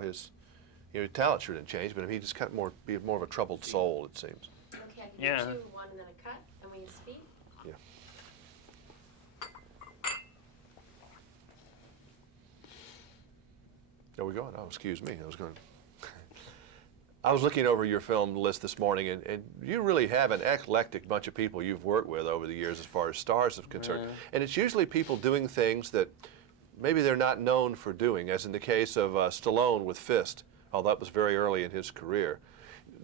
his, his talent sure didn't change, but he just got be more of a troubled soul, it seems. Okay, I can do 2, 1, and then a cut, and we speed. Yeah. There we go. Oh, excuse me. I was looking over your film list this morning, and you really have an eclectic bunch of people you've worked with over the years as far as stars are concerned. And it's usually people doing things that maybe they're not known for doing, as in the case of Stallone with F.I.S.T., although that was very early in his career.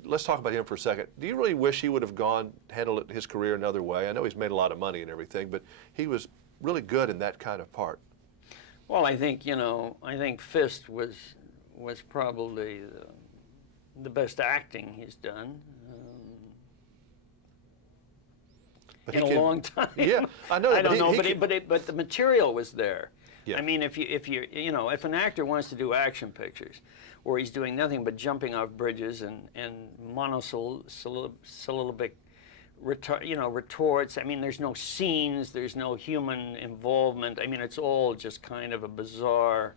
Let's talk about him for a second. Do you really wish he would have handled his career another way? I know he's made a lot of money and everything, but he was really good in that kind of part. Well, I think, I think F.I.S.T. was probably the best acting he's done in a long time. Yeah, I know. I don't know, but the material was there. Yeah. I mean, if if an actor wants to do action pictures, where he's doing nothing but jumping off bridges and monosyllabic retorts. I mean, there's no scenes, there's no human involvement. I mean, it's all just kind of a bizarre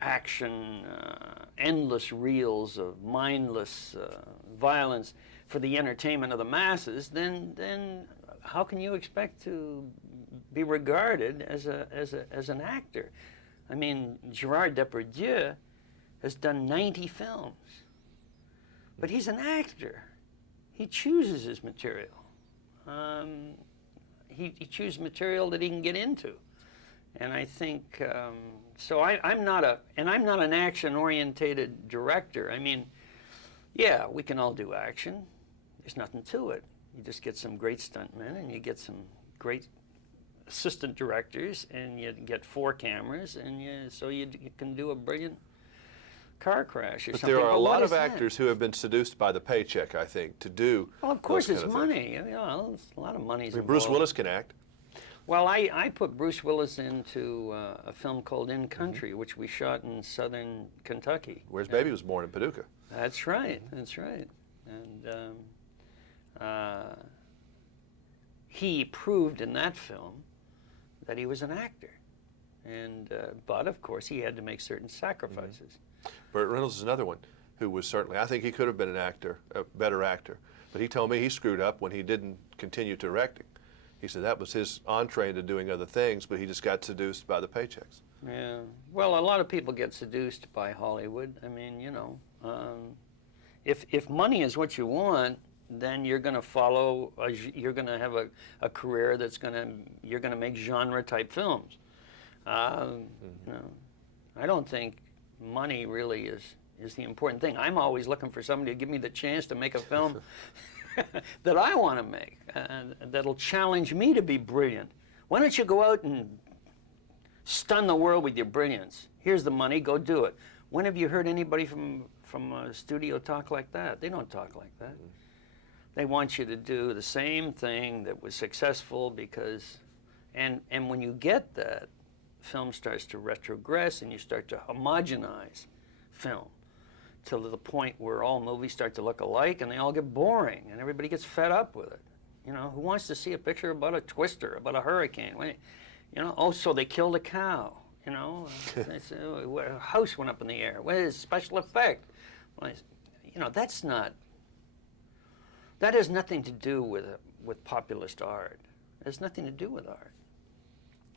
action, endless reels of mindless violence for the entertainment of the masses. Then how can you expect to be regarded as an actor? I mean, Gerard Depardieu has done 90 films, but he's an actor. He chooses his material. He chooses material that he can get into, and I think so. I'm not an action-orientated director. I mean, yeah, we can all do action. There's nothing to it. You just get some great stuntmen, and you get some great assistant directors, and you get 4 cameras, and so you can do a brilliant car crash or but something. There are a lot of actors who have been seduced by the paycheck, I think, to do. Well, of course, it's money. A lot of money is involved. Bruce Willis can act. Well, I put Bruce Willis into a film called In Country, which we shot in southern Kentucky. Where his baby was born in Paducah. That's right. That's right. And he proved in that film that he was an actor. And but of course, he had to make certain sacrifices. Burt Reynolds is another one who was certainly, I think he could have been an actor, a better actor, but he told me he screwed up when he didn't continue directing. He said that was his entree into doing other things, but he just got seduced by the paychecks. Yeah, well, a lot of people get seduced by Hollywood. I mean, if money is what you want, then you're going to follow, you're going to have a career that's you're going to make genre type films. I don't think money really is the important thing. I'm always looking for somebody to give me the chance to make a film that I want to make, that'll challenge me to be brilliant. Why don't you go out and stun the world with your brilliance? Here's the money, go do it. When have you heard anybody from a studio talk like that? They don't talk like that. They want you to do the same thing that was successful because, and when you get that, film starts to retrogress and you start to homogenize film to the point where all movies start to look alike and they all get boring and everybody gets fed up with it. Who wants to see a picture about a twister, about a hurricane? So they killed a cow. A house went up in the air. What is special effect? That's not. That has nothing to do with populist art. It has nothing to do with art.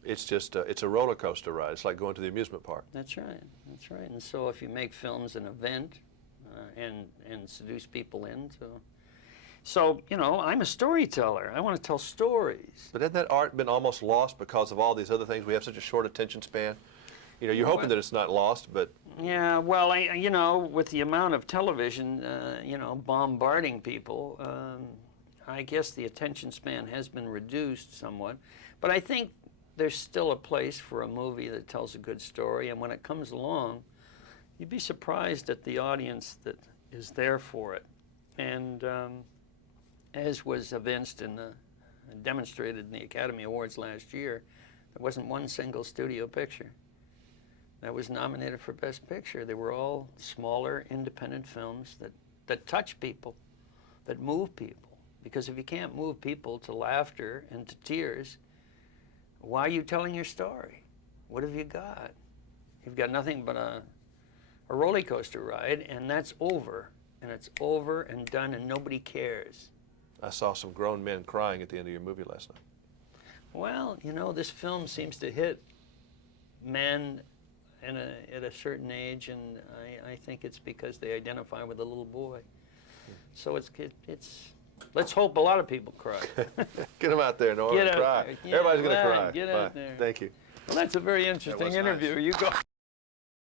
It's just it's a roller coaster ride. It's like going to the amusement park. That's right. That's right. And so if you make films an event and seduce people into, so I'm a storyteller. I want to tell stories. But hasn't that art been almost lost because of all these other things? We have such a short attention span. You're hoping that it's not lost, but yeah. Well, with the amount of television, bombarding people, I guess the attention span has been reduced somewhat. But I think there's still a place for a movie that tells a good story, and when it comes along, you'd be surprised at the audience that is there for it. And as was evinced demonstrated in the Academy Awards last year, there wasn't one single studio picture that was nominated for Best Picture. They were all smaller, independent films that touch people, that move people. Because if you can't move people to laughter and to tears, why are you telling your story? What have you got? You've got nothing but a roller coaster ride, and that's over, and it's over and done, and nobody cares. I saw some grown men crying at the end of your movie last night. Well, you know, this film seems to hit men at a certain age, and I think it's because they identify with a little boy. So it's let's hope a lot of people cry. Get them out there, Norm, and cry. Yeah, Everybody's going to cry. Get Bye. out there. Thank you. Well, that's a very interesting nice. interview. You go.